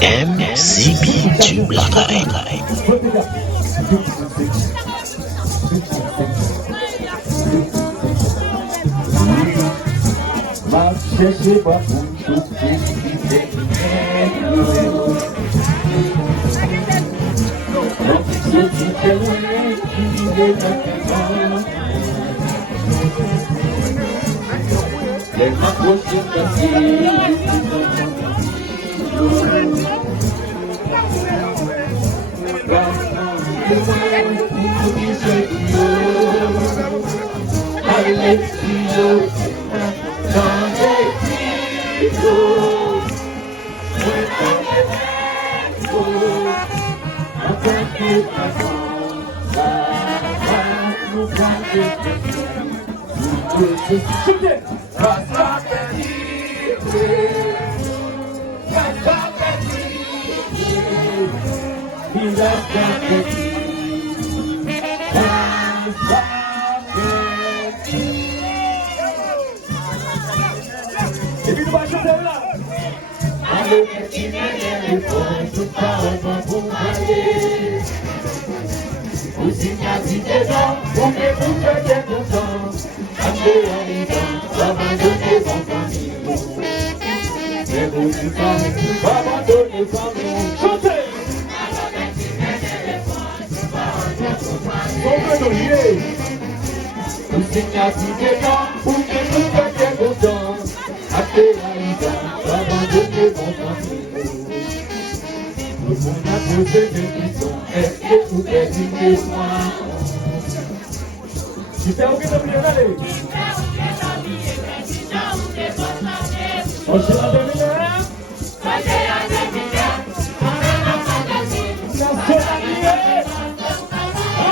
MCB du Black.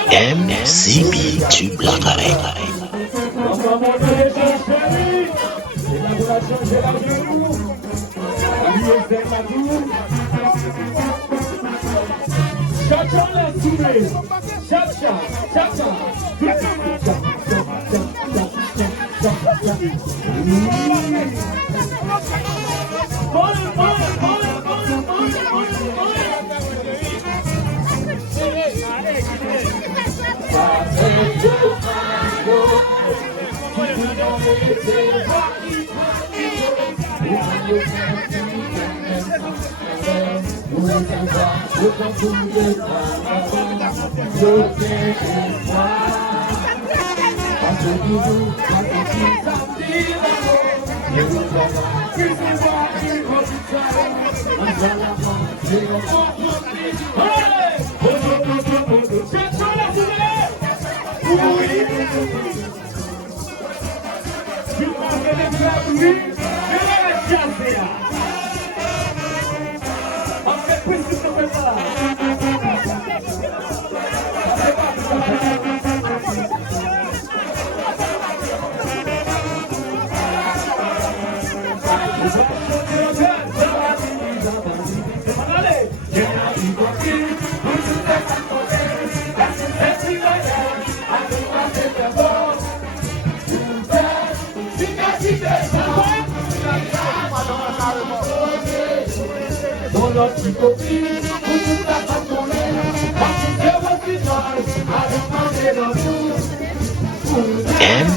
MCB du Black.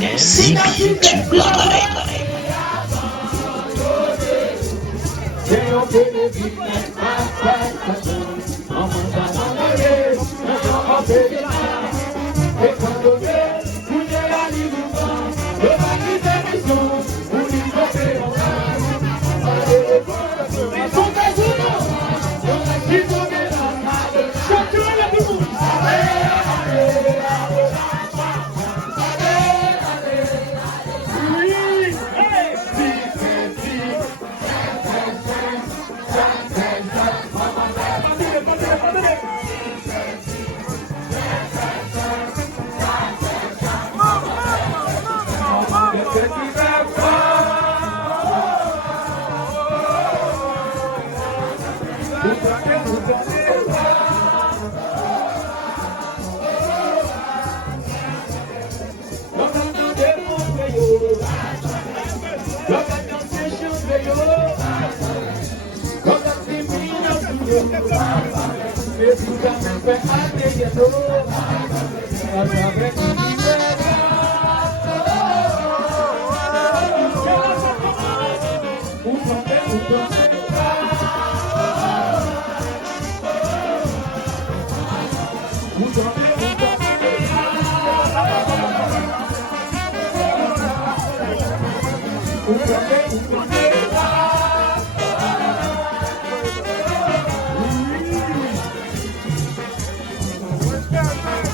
MCB du Black.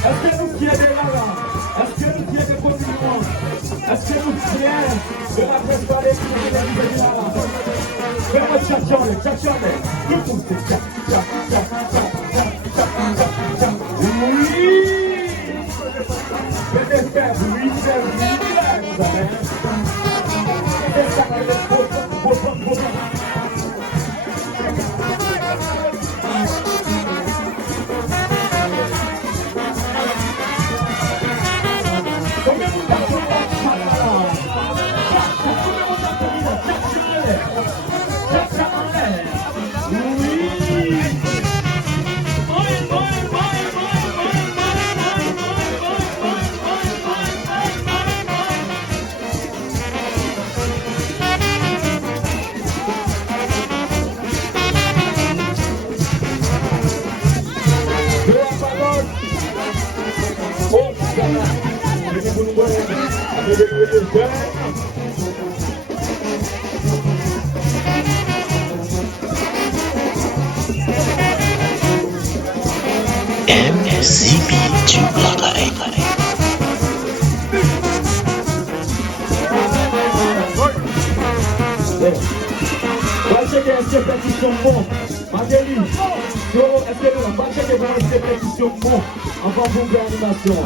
Est-ce que nous fiers de là? Est-ce que nous fiers de continuer? Est-ce que nous fiers de la presse parler de là? Fais-moi tchatchande. Tout le monde c'est tchat. Oui! Faites faire bruit, vous savez. C'est ça que les beaux. MCB Tube l'appareil. Va checker est-ce que pétition bon. Magali, est-ce que va checker est-ce que pétition bon. On va vous faire animation.